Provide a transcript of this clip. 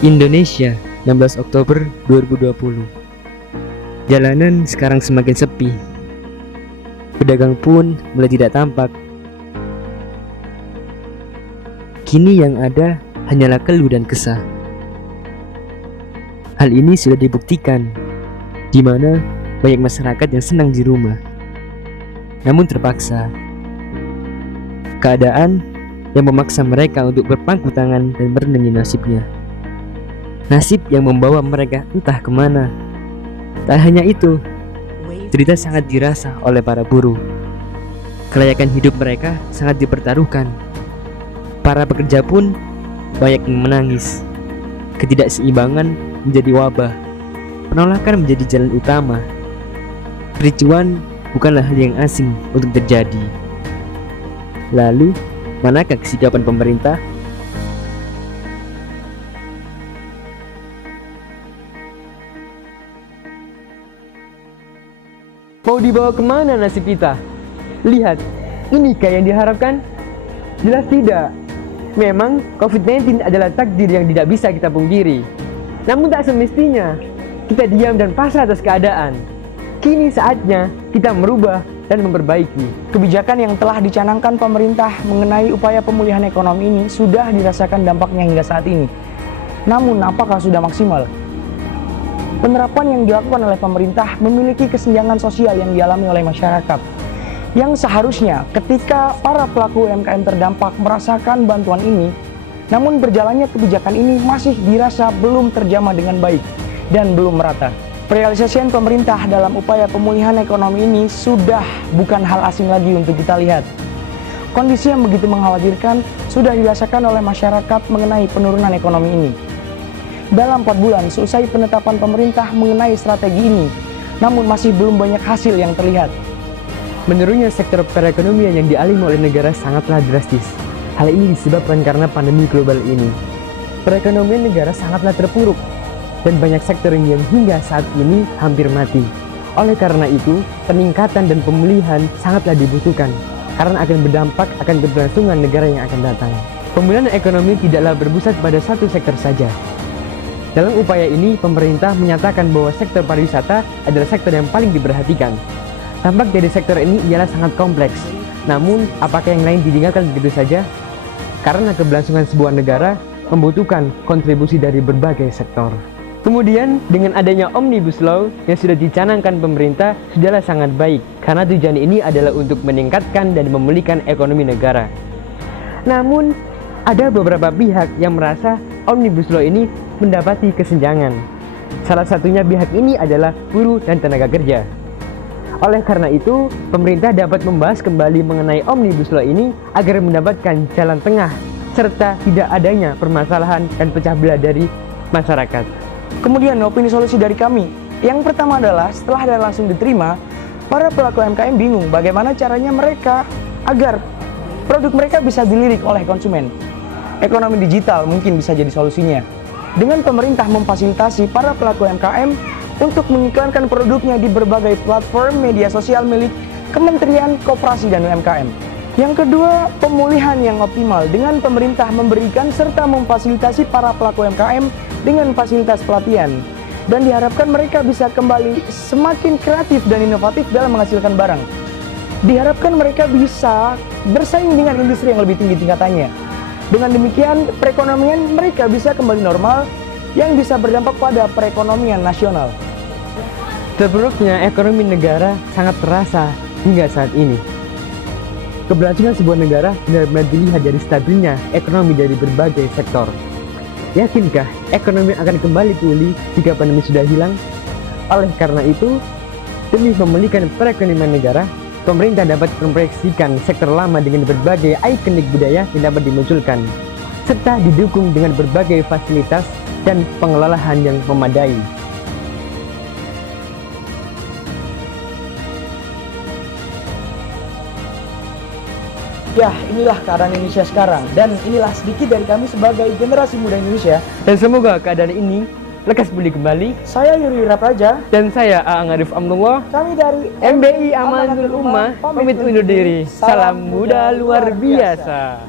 Indonesia, 16 Oktober 2020. Jalanan sekarang semakin sepi. Pedagang pun mulai tidak tampak. Kini yang ada hanyalah keluh dan kesah. Hal ini sudah dibuktikan, di mana banyak masyarakat yang senang di rumah, namun terpaksa. Keadaan yang memaksa mereka untuk berpangku tangan dan merenungi nasibnya. Nasib yang membawa mereka entah kemana. Tak hanya itu, cerita sangat dirasa oleh para buruh. Kelayakan hidup mereka sangat dipertaruhkan. Para pekerja pun banyak yang menangis. Ketidakseimbangan menjadi wabah. Penolakan menjadi jalan utama. Kericuan bukanlah hal yang asing untuk terjadi. Lalu, manakah kesikapan pemerintah? Mau dibawa kemana nasib kita? Lihat, inikah yang diharapkan? Jelas tidak. Memang COVID-19 adalah takdir yang tidak bisa kita pungkiri. Namun tak semestinya kita diam dan pasrah atas keadaan. Kini saatnya kita merubah dan memperbaiki. Kebijakan yang telah dicanangkan pemerintah mengenai upaya pemulihan ekonomi ini sudah dirasakan dampaknya hingga saat ini. Namun apakah sudah maksimal? Penerapan yang dilakukan oleh pemerintah memiliki kesenjangan sosial yang dialami oleh masyarakat, yang seharusnya ketika para pelaku UMKM terdampak merasakan bantuan ini, namun berjalannya kebijakan ini masih dirasa belum terjamah dengan baik dan belum merata. Realisasian pemerintah dalam upaya pemulihan ekonomi ini sudah bukan hal asing lagi untuk kita lihat. Kondisi yang begitu mengkhawatirkan sudah dirasakan oleh masyarakat mengenai penurunan ekonomi ini. Dalam 4 bulan seusai penetapan pemerintah mengenai strategi ini, namun masih belum banyak hasil yang terlihat. Menurunnya sektor perekonomian yang dialami oleh negara sangatlah drastis. Hal ini disebabkan karena pandemi global ini. Perekonomian negara sangatlah terpuruk, dan banyak sektor yang hingga saat ini hampir mati. Oleh karena itu, peningkatan dan pemulihan sangatlah dibutuhkan, karena akan berdampak akan keberlangsungan negara yang akan datang. Pemulihan ekonomi tidaklah berpusat pada satu sektor saja. Dalam upaya ini, pemerintah menyatakan bahwa sektor pariwisata adalah sektor yang paling diperhatikan. Tampak dari sektor ini ialah sangat kompleks. Namun, apakah yang lain ditinggalkan begitu saja? Karena keberlangsungan sebuah negara membutuhkan kontribusi dari berbagai sektor. Kemudian, dengan adanya Omnibus Law yang sudah dicanangkan pemerintah, sudahlah sangat baik. Karena tujuan ini adalah untuk meningkatkan dan memulihkan ekonomi negara. Namun, ada beberapa pihak yang merasa Omnibus Law ini mendapati kesenjangan. Salah satunya pihak ini adalah buruh dan tenaga kerja. Oleh karena itu, pemerintah dapat membahas kembali mengenai Omnibus Law ini agar mendapatkan jalan tengah serta tidak adanya permasalahan dan pecah belah dari masyarakat. Kemudian opini solusi dari kami, yang pertama adalah setelah dan langsung diterima, para pelaku UMKM bingung bagaimana caranya mereka agar produk mereka bisa dilirik oleh konsumen. Ekonomi digital mungkin bisa jadi solusinya. Dengan pemerintah memfasilitasi para pelaku UMKM untuk mengiklankan produknya di berbagai platform media sosial milik Kementerian Koperasi dan UMKM. Yang kedua, pemulihan yang optimal dengan pemerintah memberikan serta memfasilitasi para pelaku UMKM dengan fasilitas pelatihan. Dan diharapkan mereka bisa kembali semakin kreatif dan inovatif dalam menghasilkan barang. Diharapkan mereka bisa bersaing dengan industri yang lebih tinggi tingkatannya. Dengan demikian, perekonomian mereka bisa kembali normal yang bisa berdampak pada perekonomian nasional. Terpuruknya ekonomi negara sangat terasa hingga saat ini. Keberlangsungan sebuah negara benar-benar dilihat dari stabilnya ekonomi dari berbagai sektor. Yakinkah ekonomi akan kembali pulih jika pandemi sudah hilang? Oleh karena itu, demi memulihkan perekonomian negara, pemerintah dapat memproyeksikan sektor lama dengan berbagai ikonik budaya yang dapat dimunculkan, serta didukung dengan berbagai fasilitas dan pengelolaan yang memadai. Ya, inilah keadaan Indonesia sekarang. Dan inilah sedikit dari kami sebagai generasi muda Indonesia. Dan semoga keadaan ini lekas pulih kembali. Saya Yuri Rapraja. Dan saya Aang Arif Amnullah. Kami dari MBI Amanul Ummah pamit undur diri. Salam muda luar biasa.